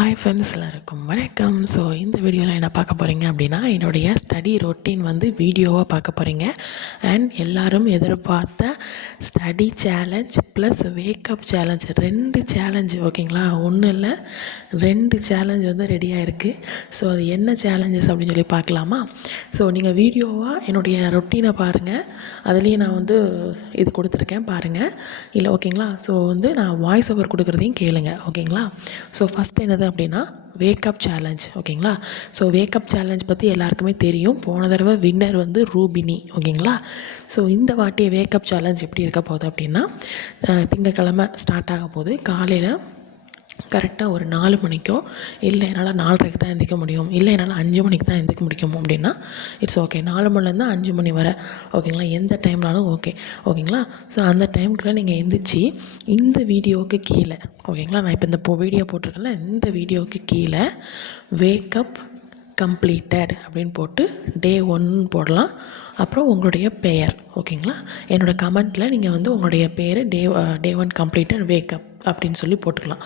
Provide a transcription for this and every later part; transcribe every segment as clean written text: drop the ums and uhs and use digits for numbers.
Hi friends, எல்லாருக்கும் வணக்கம். So இந்த வீடியோவில் என்ன பார்க்க போகிறீங்க அப்படின்னா, என்னுடைய ஸ்டடி ரொட்டீன் வந்து வீடியோவாக பார்க்க போகிறீங்க. அண்ட் எல்லோரும் எதிர்பார்த்த study challenge plus wake up challenge, 2 challenge ஓகேங்களா. ஒன்றும் இல்லை, 2 சேலஞ்ச் வந்து ரெடியாக இருக்குது. ஸோ அது என்ன சேலஞ்சஸ் அப்படின்னு சொல்லி பார்க்கலாமா? ஸோ நீங்கள் வீடியோவாக என்னுடைய ரொட்டீனை பாருங்கள், அதுலேயும் நான் வந்து இது கொடுத்துருக்கேன் பாருங்கள். இல்லை ஓகேங்களா. ஸோ வந்து நான் வாய்ஸ் ஓவர் கொடுக்குறதையும் கேளுங்க ஓகேங்களா. ஸோ ஃபஸ்ட் என்னது அப்படின்னா வேக்கப் சேலஞ்ச் ஓகேங்களா. ஸோ வேக்கப் சேலஞ்ச் பற்றி எல்லாருக்குமே தெரியும். போன தடவை வின்னர் வந்து ரூபினி ஓகேங்களா. ஸோ இந்த வாட்டி வேக்கப் சேலஞ்ச் எப்படி இருக்க போகுது அப்படின்னா, திங்கக்கிழமை ஸ்டார்ட் ஆக போகுது. காலையில் கரெக்டாக ஒரு 4 மணிக்கோ, இல்லை என்னால் 4:30க்கு தான் எந்திரிக்க முடியும், இல்லை என்னால் 5 மணிக்கு தான் எந்திரிக்க முடியும் அப்படின்னா இட்ஸ் ஓகே. 4 மணிலேருந்து 5 மணி வரை ஓகேங்களா, எந்த டைம்னாலும் ஓகே ஓகேங்களா. ஸோ அந்த டைமுக்குள்ளே நீங்கள் எந்திரிச்சு இந்த வீடியோவுக்கு கீழே ஓகேங்களா, நான் இப்போ இந்த வீடியோ போட்டிருக்கேன்ல, இந்த வீடியோவுக்கு கீழே வேக்கப் கம்ப்ளீட்டட் அப்படின்னு போட்டு டே 1 போடலாம். அப்புறம் உங்களுடைய பெயர் ஓகேங்களா, என்னோடய கமெண்ட்டில் நீங்கள் வந்து உங்களுடைய பேர் டே 1 கம்ப்ளீட்டட் வேக்கப் அப்படின்னு சொல்லி போட்டுக்கலாம்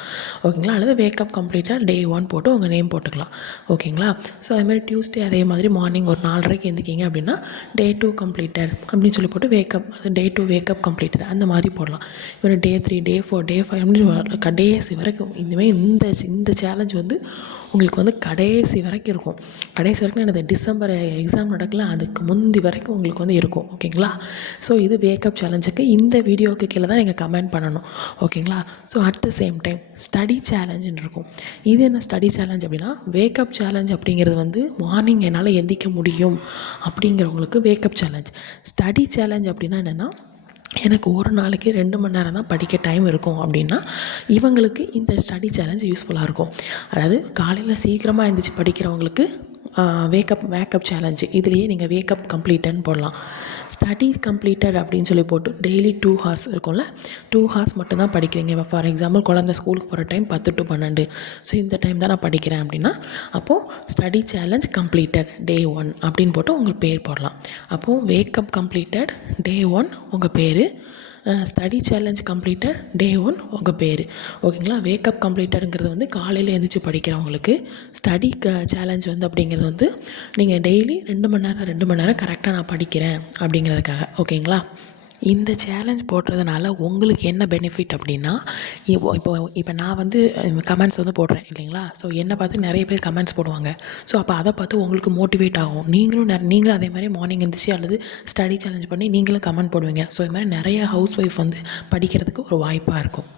ஓகேங்களா. அல்லது வேக்கப் கம்ப்ளீட்டாக டே 1 போட்டு உங்கள் நேம் போட்டுக்கலாம் ஓகேங்களா. ஸோ அதேமாதிரி டியூஸ்டே அதே மாதிரி மார்னிங் ஒரு 4:30க்கு எந்திரிக்கிங்க அப்படின்னா டே 2 கம்ப்ளீட்டட் அப்படின்னு சொல்லி போட்டு வேக்கப், டே 2 வேக்கப் கம்ப்ளீட்டட் அந்த மாதிரி போடலாம். இவன் டே 3 டே 4 டே 5 அப்படின்னு கடைசி வரைக்கும் இந்தமாதிரி இந்த சேலஞ்ச் வந்து உங்களுக்கு வந்து கடைசி வரைக்கும் இருக்கும். கடைசி வரைக்கும் எனக்கு டிசம்பர் எக்ஸாம் நடக்கல, அதுக்கு முந்தி வரைக்கும் உங்களுக்கு வந்து இருக்கும் ஓகேங்களா. ஸோ இது வேக்கப் சேலஞ்சுக்கு இந்த வீடியோவுக்கு கீழே தான் நீங்கள் கமெண்ட் பண்ணணும் ஓகேங்களா. So at the same time study சேலஞ்சுன்னு இருக்கும். இது என்ன ஸ்டடி சேலஞ்ச் அப்படின்னா, வேக்கப் சேலஞ்ச் அப்படிங்கிறது வந்து மார்னிங் என்னால் எந்திரிக்க முடியும் அப்படிங்கிறவங்களுக்கு வேக்கப் சேலஞ்ச். ஸ்டடி சேலஞ்ச் அப்படின்னா என்னென்னா, எனக்கு ஒரு நாளைக்கு 2 மணி நேரம் தான் படிக்க டைம் இருக்கும் அப்படின்னா இவங்களுக்கு இந்த ஸ்டடி சேலஞ்ச் யூஸ்ஃபுல்லாக இருக்கும். அதாவது காலையில் சீக்கிரமாக எழுந்திரிச்சு படிக்கிறவங்களுக்கு வேக்கப் சேலஞ்சு, இதுலேயே நீங்கள் வேக்கப் கம்ப்ளீட்டட்னு போடலாம். ஸ்டடி கம்ப்ளீட்டட் அப்படின்னு சொல்லி போட்டு டெய்லி 2 ஹார்ஸ் இருக்கும்ல, 2 ஹார்ஸ் மட்டும்தான் படிக்கிறீங்க. இப்போ ஃபார் எக்ஸாம்பிள் குழந்தை ஸ்கூலுக்கு போகிற டைம் 10 to 12, ஸோ இந்த டைம் தான் நான் படிக்கிறேன் அப்படின்னா அப்போது ஸ்டடி சேலஞ்ச் கம்ப்ளீட்டட் டே 1 அப்படின்னு போட்டு உங்கள் பேர் போடலாம். அப்போது வேக்கப் கம்ப்ளீட்டட் டே 1 உங்கள் பேர், ஸ்டடி சேலஞ்ச் கம்ப்ளீட்டட் டே 1 உங்கள் பேர் ஓகேங்களா. வேக்கப் கம்ப்ளீட்டடுங்கிறது வந்து காலையில் எழுந்திரிச்சு படிக்கிறவங்களுக்கு, ஸ்டடி சேலஞ்ச் வந்து அப்படிங்கிறது வந்து நீங்கள் டெய்லி 2 மணி நேரம் கரெக்டாக நான் படிக்கிறேன் அப்படிங்கிறதுக்காக ஓகேங்களா. இந்த சேலஞ்ச் போடுறதுனால உங்களுக்கு என்ன பெனிஃபிட் அப்படின்னா, இப்போ நான் வந்து கமெண்ட்ஸ் வந்து போடுறேன் இல்லைங்களா. ஸோ என்னை பார்த்து நிறைய பேர் கமெண்ட்ஸ் போடுவாங்க. ஸோ அப்போ அதை பார்த்து உங்களுக்கு மோட்டிவேட் ஆகும். நீங்களும் அதே மாதிரி மார்னிங் எழுந்திரிச்சு அல்லது ஸ்டடி சேலஞ்ச் பண்ணி நீங்களும் கமெண்ட் போடுவீங்க. ஸோ இது மாதிரி நிறைய ஹவுஸ் ஒய்ஃப் வந்து படிக்கிறதுக்கு ஒரு வாய்ப்பாக இருக்கும்.